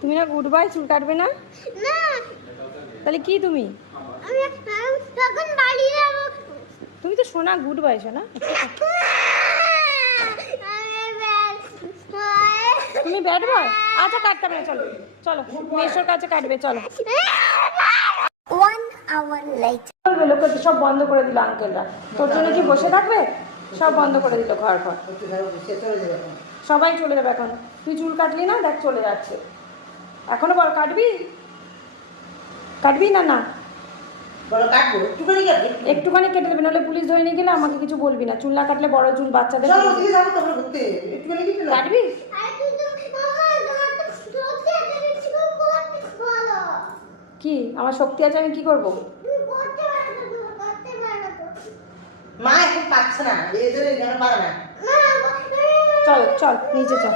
তুমি না good bye চুল কাটবে না? তাহলে কি তুমি? তুমি তো সোনা গুড বাই সোনা। তুমি ব্যাট বয় আচ্ছা কাটতে হবে না চলো চলো মেশোর কাছে কাটবে চলো। সব বন্ধ করে দিল আঙ্কেলরা তোর জন্য কি বসে থাকবে? সব বন্ধ করে দিল ঘর ঘর। সবাই চলে যাবে এখন। তুই চুল কাটলি না দেখ চলে যাচ্ছে। এখনও বল কাটবি? কাটবি না না? একটুখানি কেটে দেবে নাহলে পুলিশ ধরে নিয়ে গেলে আমাকে কিছু বলবি না। চুল না কাটলে বড় চুল বাচ্চাদের। কাটবি? কি? আমার শক্তি আছে আমি কি করব? মা এখন পাচ্ছে না। চল চল নিচে চল।